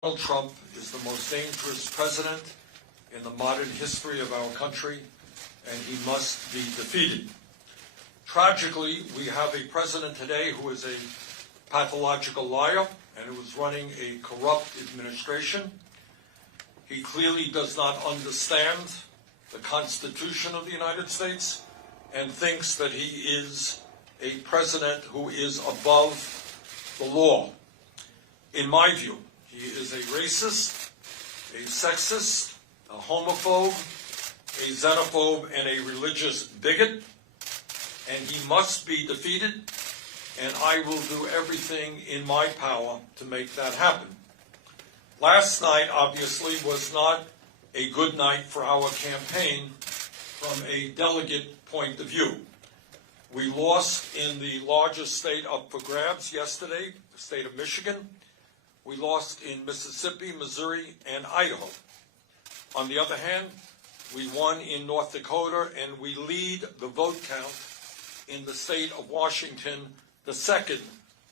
Donald Trump is the most dangerous president in the modern history of our country, and he must be defeated. Tragically, we have a president today who is a pathological liar and who is running a corrupt administration. He clearly does not understand the Constitution of the United States and thinks that he is a president who is above the law. In my view, he is a racist, a sexist, a homophobe, a xenophobe, and a religious bigot, and he must be defeated, and I will do everything in my power to make that happen. Last night, obviously, was not a good night for our campaign from a delegate point of view. We lost in the largest state up for grabs yesterday, the state of Michigan. We lost in Mississippi, Missouri, and Idaho. On the other hand, we won in North Dakota, and we lead the vote count in the state of Washington, the second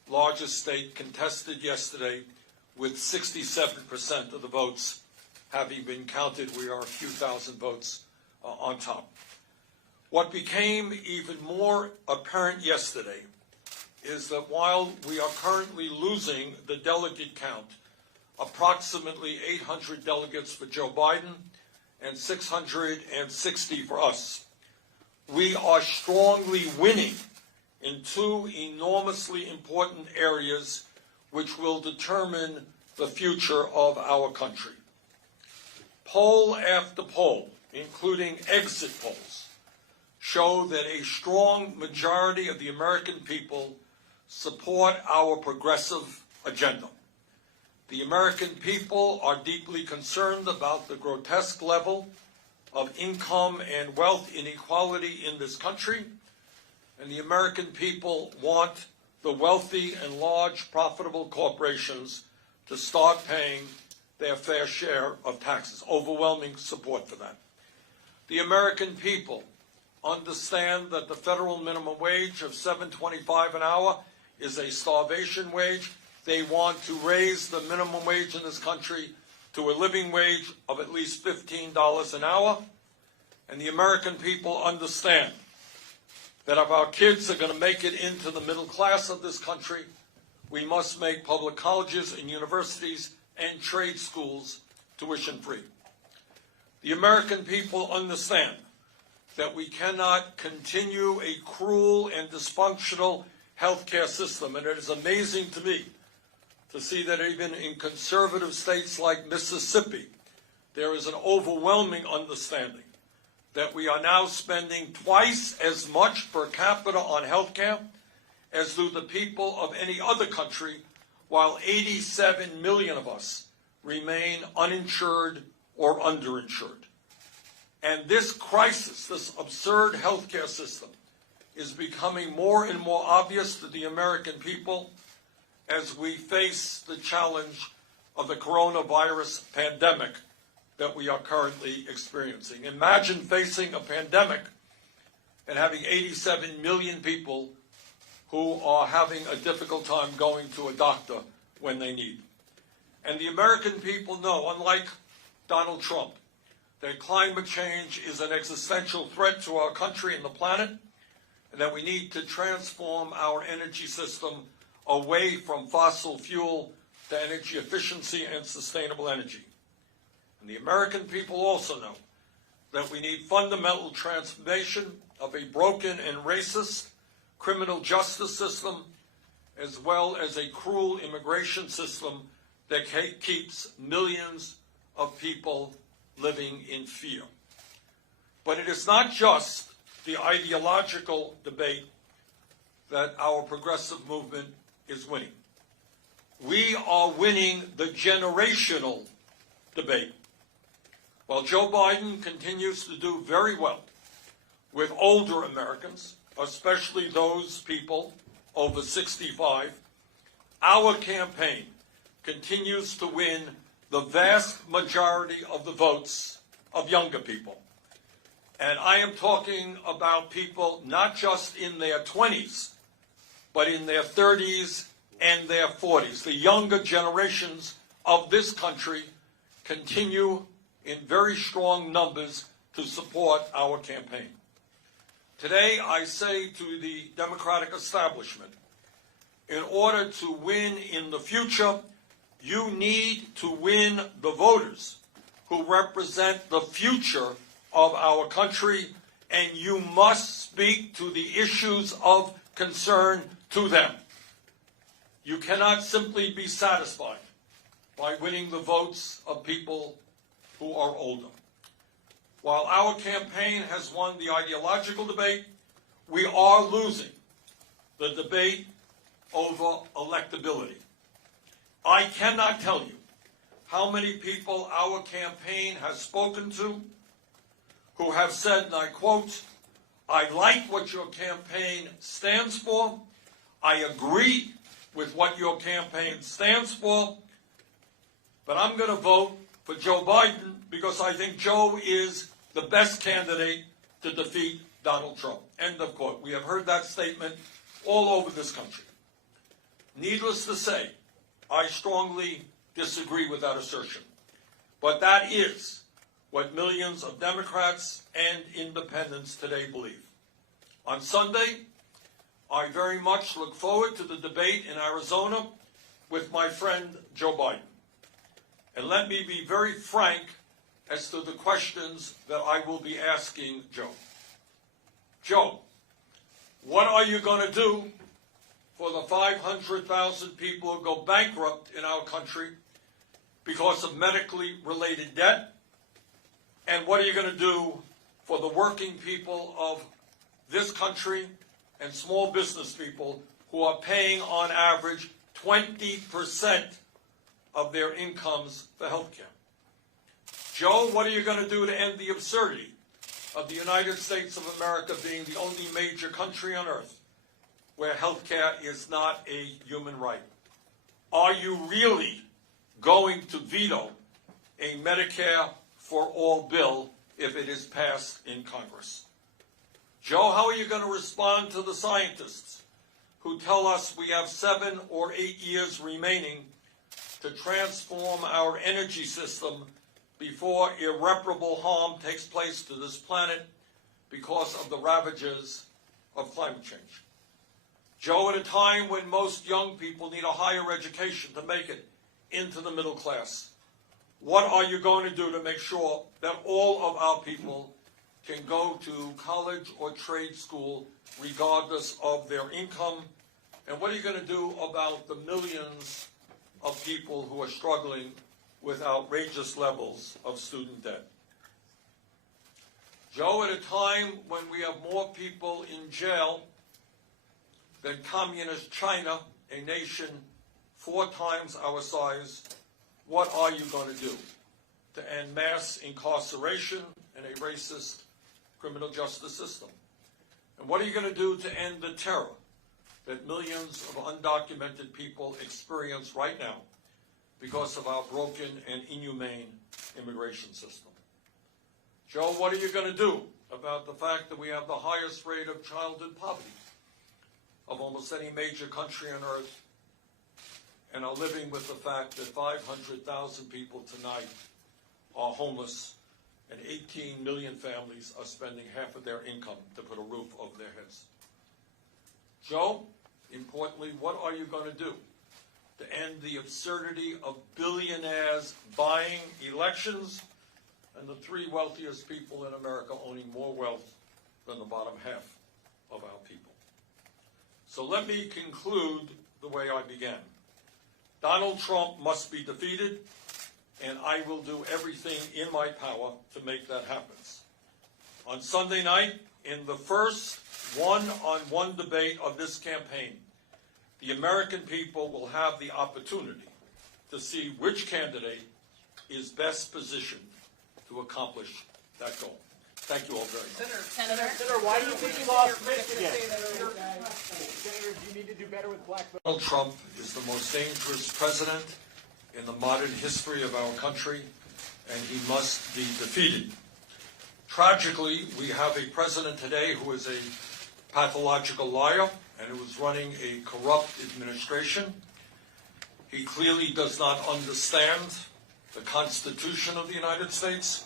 largest state, contested yesterday with 67% of the votes having been counted. We are a few thousand votes on top. What became even more apparent yesterday is that while we are currently losing the delegate count, approximately 800 delegates for Joe Biden and 660 for us, we are strongly winning in two enormously important areas which will determine the future of our country. Poll after poll, including exit polls, show that a strong majority of the American people support our progressive agenda. The American people are deeply concerned about the grotesque level of income and wealth inequality in this country, and the American people want the wealthy and large profitable corporations to start paying their fair share of taxes. Overwhelming support for that. The American people understand that the federal minimum wage of $7.25 an hour is a starvation wage. They want to raise the minimum wage in this country to a living wage of at least $15 an hour. And the American people understand that if our kids are going to make it into the middle class of this country, we must make public colleges and universities and trade schools tuition-free. The American people understand that we cannot continue a cruel and dysfunctional healthcare system, and it is amazing to me to see that even in conservative states like Mississippi, there is an overwhelming understanding that we are now spending twice as much per capita on healthcare as do the people of any other country, while 87 million of us remain uninsured or underinsured. And this crisis, this absurd healthcare system, is becoming more and more obvious to the American people as we face the challenge of the coronavirus pandemic that we are currently experiencing. Imagine facing a pandemic and having 87 million people who are having a difficult time going to a doctor when they need. And the American people know, unlike Donald Trump, that climate change is an existential threat to our country and the planet, and that we need to transform our energy system away from fossil fuel to energy efficiency and sustainable energy. And the American people also know that we need fundamental transformation of a broken and racist criminal justice system, as well as a cruel immigration system that keeps millions of people living in fear. But it is not just the ideological debate that our progressive movement is winning. We are winning the generational debate. While Joe Biden continues to do very well with older Americans, especially those people over 65, our campaign continues to win the vast majority of the votes of younger people. And I am talking about people not just in their 20s, but in their 30s and their 40s. The younger generations of this country continue in very strong numbers to support our campaign. Today, I say to the Democratic establishment, in order to win in the future, you need to win the voters who represent the future of our country, and you must speak to the issues of concern to them. You cannot simply be satisfied by winning the votes of people who are older. While our campaign has won the ideological debate, we are losing the debate over electability. I cannot tell you how many people our campaign has spoken to who have said, and I quote, "I like what your campaign stands for. I agree with what your campaign stands for, but I'm going to vote for Joe Biden because I think Joe is the best candidate to defeat Donald Trump." End of quote. We have heard that statement all over this country. Needless to say, I strongly disagree with that assertion. But that is what millions of Democrats and independents today believe. On Sunday, I very much look forward to the debate in Arizona with my friend Joe Biden. And let me be very frank as to the questions that I will be asking Joe. Joe, what are you going to do for the 500,000 people who go bankrupt in our country because of medically related debt? And what are you going to do for the working people of this country and small business people who are paying on average 20% of their incomes for health care? Joe, what are you going to do to end the absurdity of the United States of America being the only major country on earth where health care is not a human right? Are you really going to veto a Medicare for all bill if it is passed in Congress? Joe, how are you going to respond to the scientists who tell us we have 7 or 8 years remaining to transform our energy system before irreparable harm takes place to this planet because of the ravages of climate change? Joe, at a time when most young people need a higher education to make it into the middle class, what are you going to do to make sure that all of our people can go to college or trade school regardless of their income? And what are you going to do about the millions of people who are struggling with outrageous levels of student debt? Joe, at a time when we have more people in jail than communist China, a nation 4 times our size, what are you going to do to end mass incarceration and a racist criminal justice system? And what are you going to do to end the terror that millions of undocumented people experience right now because of our broken and inhumane immigration system? Joe, what are you going to do about the fact that we have the highest rate of childhood poverty of almost any major country on earth, and are living with the fact that 500,000 people tonight are homeless and 18 million families are spending half of their income to put a roof over their heads? Joe, importantly, what are you going to do to end the absurdity of billionaires buying elections and the 3 wealthiest people in America owning more wealth than the bottom half of our people? So let me conclude the way I began. Donald Trump must be defeated, and I will do everything in my power to make that happen. On Sunday night, in the first one-on-one debate of this campaign, the American people will have the opportunity to see which candidate is best positioned to accomplish that goal. Thank you all very much. Senator, why do you think you lost Michigan? Senator, do you need to do better with black voters? Donald Trump is the most dangerous president in the modern history of our country, and he must be defeated. Tragically, we have a president today who is a pathological liar and who is running a corrupt administration. He clearly does not understand the Constitution of the United States.